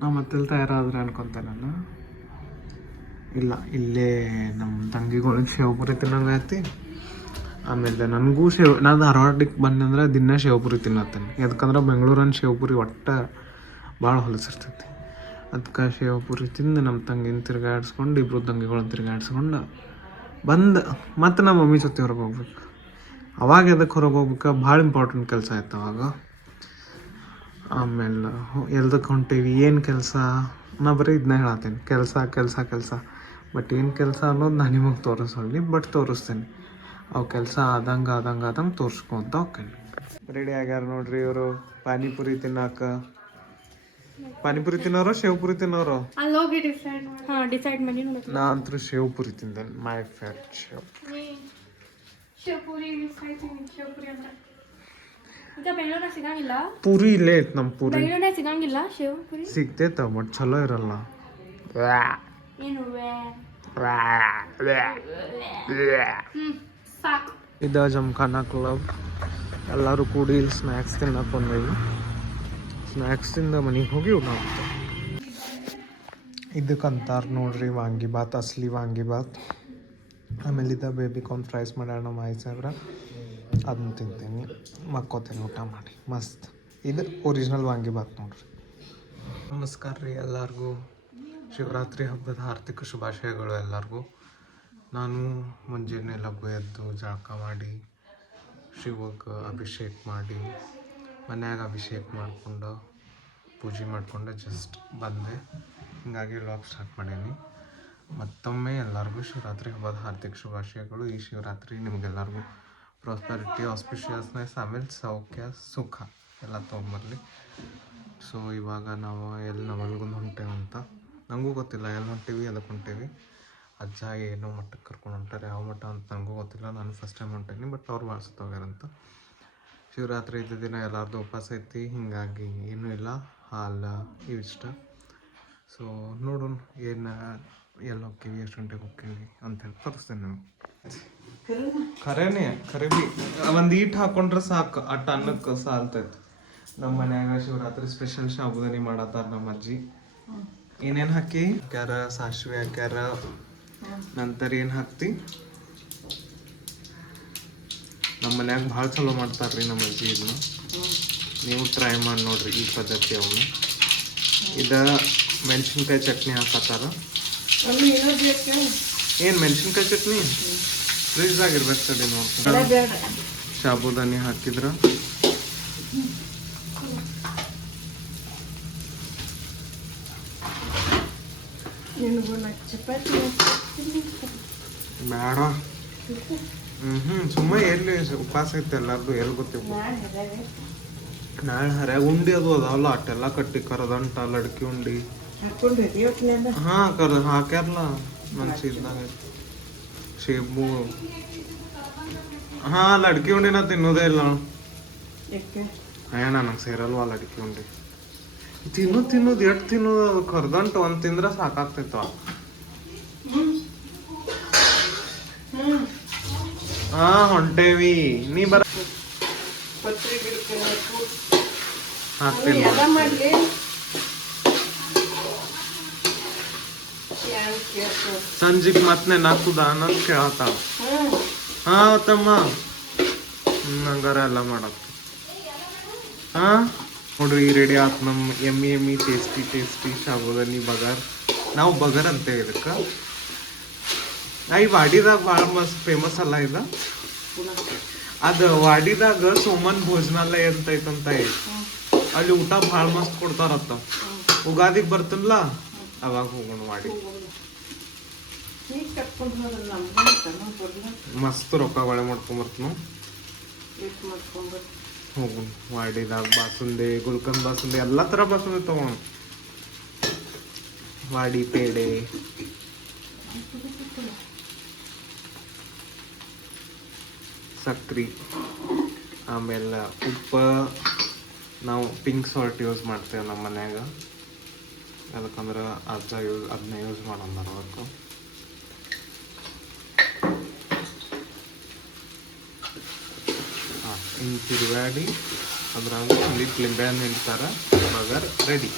ನಾ ಮತ್ತೆಲ್ಲಿ ತಯಾರಾದ್ರೆ ಅನ್ಕೊತೆ ನಾನು. ಇಲ್ಲ, ಇಲ್ಲೇ ನಮ್ಮ ತಂಗಿಗಳಿಗೆ ಶೇವ್ಪುರಿ ತಿನ್ನೋಂಗೆ ಐತಿ. ಆಮೇಲೆ ನನಗೂ ನಾನು ಧಾರವಾಡಕ್ಕೆ ಬಂದಂದ್ರೆ ದಿನ ಶೇವ್ಪುರಿ ತಿನ್ನತ್ತೇನೆ. ಯಾಕಂದ್ರೆ ಬೆಂಗಳೂರನ್ನ ಶೇವ್ಪುರಿ ಒಟ್ಟು ಭಾಳ ಹೊಲಸಿರ್ತೈತಿ. ಅದಕ್ಕೆ ಶೇವ್ಪುರಿ ತಿಂದು ನಮ್ಮ ತಂಗಿನ ತಿರ್ಗಾಡಿಸ್ಕೊಂಡು, ಇಬ್ಬರು ತಂಗಿಗಳನ್ನ ತಿರ್ಗಾಡಿಸ್ಕೊಂಡು ಬಂದು ಮತ್ತು ನಮ್ಮ ಮಮ್ಮಿ ಜೊತೆ ಹೊರಗೆ ಹೋಗ್ಬೇಕು. ಅವಾಗ ಎದಕ್ಕೆ ಹೊರಗೆ ಹೋಗ್ಬೇಕು, ಭಾಳ ಇಂಪಾರ್ಟೆಂಟ್ ಕೆಲಸ ಆಯ್ತು ಅವಾಗ. ಆಮೇಲೆ ಎಲ್ದಕ್ಕೆ ಹೊಂಟೀವಿ, ಏನು ಕೆಲಸ, ನಾ ಬರೀ ಇದನ್ನ ಹೇಳತ್ತೇನೆ, ಕೆಲಸ ಕೆಲಸ ಕೆಲಸ. ಬಟ್ ಏನು ಕೆಲಸ ಅನ್ನೋದು ನಾನು ನಿಮಗೆ ತೋರಿಸೋಲ್ಲಿ, ಬಟ್ ತೋರಿಸ್ತೇನೆ. ಅವು ಕೆಲಸ ಆದಂಗೆ ತೋರಿಸ್ಕೊಂತ ಹೋಗ್ತೇನೆ. ರೆಡಿ ಆಗ್ಯಾರ ನೋಡ್ರಿ ಇವರು ಪಾನಿಪುರಿ ತಿನ್ನಾಕ. ಪಾನಿಪುರಿ ತಿನ್ನೋರು ಶೇವ್ಪುರಿ ತಿನ್ನೋರು? ಡಿಸೈಡ್ ಮಾಡಿ. ನಾ ಅಂತೂ ಶೇವ್ಪುರಿ ತಿಂದೇನೆ. ಮೈ ಫೇವ್ರೆಟ್ ಸಿಗಂಗಿಲ್ಲ ಪೂರಿ. ಇಲ್ಲೇ ಐತೆ ನಮ್ಮ ಪೂರಿ. ಸಿಗಂಗಿಲ್ಲ ಶೇವ್ಪುರಿ. ಸಿಗ್ತೈತ ಬಟ್ ಚಲೋ ಇರಲ್ಲ. ಇದ ಜಮ್ಖಾನ ಕ್ಲಬ್. ಎಲ್ಲರೂ ಕೂಡಿ ಇಲ್ಲಿ ಸ್ನ್ಯಾಕ್ಸ್ ತಿನ್ನಕ್ಕೆ ಬಂದೇವಿ. ಸ್ನ್ಯಾಕ್ಸ್ ತಿಂದ ಮನೆಗೆ ಹೋಗಿ ಊಟ ಮಾಡ್ತೇವೆ. ಇದಕ್ಕಂತಾರೆ ನೋಡ್ರಿ ವಾಂಗಿಬಾತ್, ಅಸಲಿ ವಾಂಗಿಬಾತ್. ಆಮೇಲೆ ಇದ ಬೇಬಿ ಕಾರ್ನ್ ಫ್ರೈಸ್ ಮಾಡ್ಯಾರ ನಮ್ಮ ಆಯಿ ಸಾಹೇಬ್ರ, ಅದನ್ನ ತಿಂತೀನಿ, ಮಕ್ಕೋತೀನಿ ಊಟ ಮಾಡಿ. ಮಸ್ತ್. ಇದು ಒರಿಜಿನಲ್ ವಾಂಗಿಬಾತ್ ನೋಡ್ರಿ. ನಮಸ್ಕಾರ ರೀ ಎಲ್ಲರಿಗೂ. ಶಿವರಾತ್ರಿ ಹಬ್ಬದ ಆರ್ಥಿಕ ಶುಭಾಶಯಗಳು ಎಲ್ಲರಿಗೂ. ನಾನು ಮುಂಜಾನೆ ಲಘು ಎದ್ದು ಜಳಕ ಮಾಡಿ ಶಿವಗೆ ಅಭಿಷೇಕ ಮಾಡಿ ಮನ್ಯಾಗ ಅಭಿಷೇಕ ಮಾಡಿಕೊಂಡು ಪೂಜೆ ಮಾಡಿಕೊಂಡು ಜಸ್ಟ್ ಬಂದೆ. ಹೀಗಾಗಿ ವ್ಲಾಗ್ ಸ್ಟಾರ್ಟ್ ಮಾಡೀನಿ. ಮತ್ತೊಮ್ಮೆ ಎಲ್ಲರಿಗೂ ಶಿವರಾತ್ರಿ ಹಬ್ಬದ ಹಾರ್ದಿಕ ಶುಭಾಶಯಗಳು. ಈ ಶಿವರಾತ್ರಿ ನಿಮಗೆಲ್ಲರಿಗೂ ಪ್ರಾಸ್ಪರಿಟಿ, ಆಸ್ಪಿಷಿಯಸ್ನೆಸ್, ಆಮೇಲೆ ಸೌಖ್ಯ, ಸುಖ ಎಲ್ಲ ತೊಗೊಂಬರಲಿ. ಸೊ ಇವಾಗ ನಾವು ಎಲ್ಲಿ ನವಲ್ಗುಂದ ಹೊಂಟೇವಂತ ನನಗೂ ಗೊತ್ತಿಲ್ಲ. ಎಲ್ಲಿ ಹೊಂಟೀವಿ, ಅದಕ್ಕೆ ಹೊಂಟೇವಿ. ಅಜ್ಜ ಏನೋ ಮಟ್ಟಕ್ಕೆ ಕರ್ಕೊಂಡು ಹೊಂಟಾರೆ. ಯಾವ ಮಟ್ಟ ಅಂತ ನನಗೂ ಗೊತ್ತಿಲ್ಲ. ನಾನು ಫಸ್ಟ್ ಟೈಮ್ ಹೊಂಟೇನಿ, ಬಟ್ ಅವ್ರು ಹೋಗ್ಯಾರಂತ. ಶಿವರಾತ್ರಿ ಇದ್ದ ದಿನ ಎಲ್ಲರದ್ದು ಉಪವಾಸ ಐತಿ. ಹೀಗಾಗಿ ಏನೂ ಇಲ್ಲ, ಹಾಲು ಇವಿಷ್ಟ. ಸೊ ನೋಡೋಣ ಏನು ಎಲ್ಲಿ ಹೋಗ್ತೀವಿ, ಎಷ್ಟು ಗಂಟೆಗೆ ಹೋಗ್ತೀವಿ ಅಂತೇಳಿ ತೋರಿಸ್ತೇನೆ ನಿಮಗೆ. ಖರೆ ಭೀ ಒಂದು ಈಟ್ ಹಾಕೊಂಡ್ರೆ ಸಾಕು, ಅಟ್ಟು ಅನ್ನಕ್ಕೆ ಸಾಲ್ತೈತಿ. ನಮ್ಮ ಮನ್ಯಾಗ ಶಿವರಾತ್ರಿ ಸ್ಪೆಷಲ್ ಶಾಬುದಾನಿ ಮಾಡತ್ತಾರ ನಮ್ಮ ಅಜ್ಜಿ. ಏನೇನು ಹಾಕಿ ಹಾಕ್ಯಾರ, ಸಾಸಿವೆ ಹಾಕ್ಯಾರ. ನಂತರ ಏನು ಹಾಕ್ತಿ, ನಮ್ಮ ಮನ್ಯಾಗ ಭಾಳ ಚಲೋ ಮಾಡ್ತಾರ್ರಿ ನಮ್ಮ ಅಜ್ಜಿ. ಇದನ್ನ ನೀವು ಟ್ರೈ ಮಾಡಿ ನೋಡ್ರಿ ಈ ಪದ್ಧತಿ. ಅವನು ಇದ ಮೆಣಸಿನ್ಕಾಯಿ ಚಟ್ನಿ ಹಾಕತ್ತಾರ. ಏನು ಮೆಣಸಿನ್ಕಾಯಿ ಚಟ್ನಿ ಫ್ರಿಜ್ದಾಗ ಇರ್ಬೇಕು ಸರಿ ನೋಡ್ತಾರೆ. ಸಾಬುದಾನಿ ಹಾಕಿದ್ರ ಬೇಡ. ಸುಮ್ಮನೆ ಎಲ್ಲಿ ಉಪವಾಸ ಐತೆ ಎಲ್ಲಾರ್ದು, ಎಲ್ಲಿ ಗೊತ್ತಿಲ್ಲ. ನಾಳೆ ಹರ್ಯಾಗ ಉಂಡಿ ಅದು ಅದಾವಲ್ಲ, ಅಟ್ಟೆಲ್ಲ ಕಟ್ಟಿ ಕರದಂಟ ಲಡ್ಕಿ ಉಂಡಿ ಹಾಕ್ಯಾರಲ್ಲ ಮನ್ಸಿದ್ದಾಗ. ಸೇಬು ಲಡ್ಕಿ ಉಂಡಿ ನಾ ತಿನ್ನೋದೇ ಇಲ್ಲ. ನನಗೆ ಸೇರಲ್ವಾ ಲಡ್ಕಿ ಉಂಡಿ. ತಿನ್ನೋದು ಎಷ್ಟು ತಿನ್ನೋದು, ಅದು ಕರ್ದಂಟು ಒಂದು ತಿಂದ್ರೆ ಸಾಕಾಗ್ತೈತ. ಹೊಂಟೇವಿ, ನೀ ಬರ ಹಾಕ್ತೀನಿ. ಸಂಜಿಗೆ ಮತ್ತೆ ನೆನಾಕುದ ಅನ್ನೋದು ಕೇಳತ್ತಾಳ. ತಮ್ಮ ಹಂಗಾರ ಎಲ್ಲ ಮಾಡತ್ತ. ನೋಡ್ರಿ ರೆಡಿ ಆಯ್ತು ನಮ್ಮ ಎಮ್ಮಿ ಟೇಸ್ಟಿ ಸಾಬುದಾನಿ ಬಗಾರ್. ನಾವು ಬಗರ್ ಅಂತೇವೆ ಇದಕ್ಕೆ. ಈ ವಾಡಿದಾಗ ಭಾಳ ಮಸ್ತ್ ಫೇಮಸ್ ಅಲ್ಲ ಇದು. ಅದು ವಾಡಿದಾಗ ಸೋಮನ್ ಭೋಜನಾಲಯ ಅಂತ ಐತಂತ ಐತಿ. ಅಲ್ಲಿ ಊಟ ಭಾಳ ಮಸ್ತ್ ಕೊಡ್ತಾರತ್ತ. ಉಗಾದಿಗೆ ಬರ್ತನಲ್ಲ ಅವಾಗ ಹೋಗೋಣ ವಾಡಿ. ಮಸ್ತ್ ರೊಕ್ಕ ಒಳ್ಳೆ ಮಾಡ್ಕೊಂಬರ್ತನ. ಹೋಗೋಣ ವಾಡಿದಾಗ. ಬಾಸುಂದೆ, ಗುಲ್ಕಂದ್ ಬಾಸುಂದೆ, ಎಲ್ಲ ಥರ ಬಾಸುಂದೆ ತಗೋಣ. ವಾಡಿ ಪೇಡೆ, ಸಕ್ರಿ, ಆಮೇಲೆ ಉಪ್ಪು. ನಾವು ಪಿಂಕ್ ಸಾಲ್ಟ್ ಯೂಸ್ ಮಾಡ್ತೇವೆ ನಮ್ಮ ಮನ್ಯಾಗ. ಯಾಕಂದ್ರೆ ಅದನ್ನ ಯೂಸ್ ಮಾಡೋಣ ಅದಕ್ಕೆ. ಹಿಂಗೆ ತಿರುಗಾಡಿ ಅದ್ರಾಗ ಒಂದು ಲಿಂಬೆ ಹಣ್ಣು ಇಡ್ತಾರೆ. ಬಗರ್ ರೆಡಿ.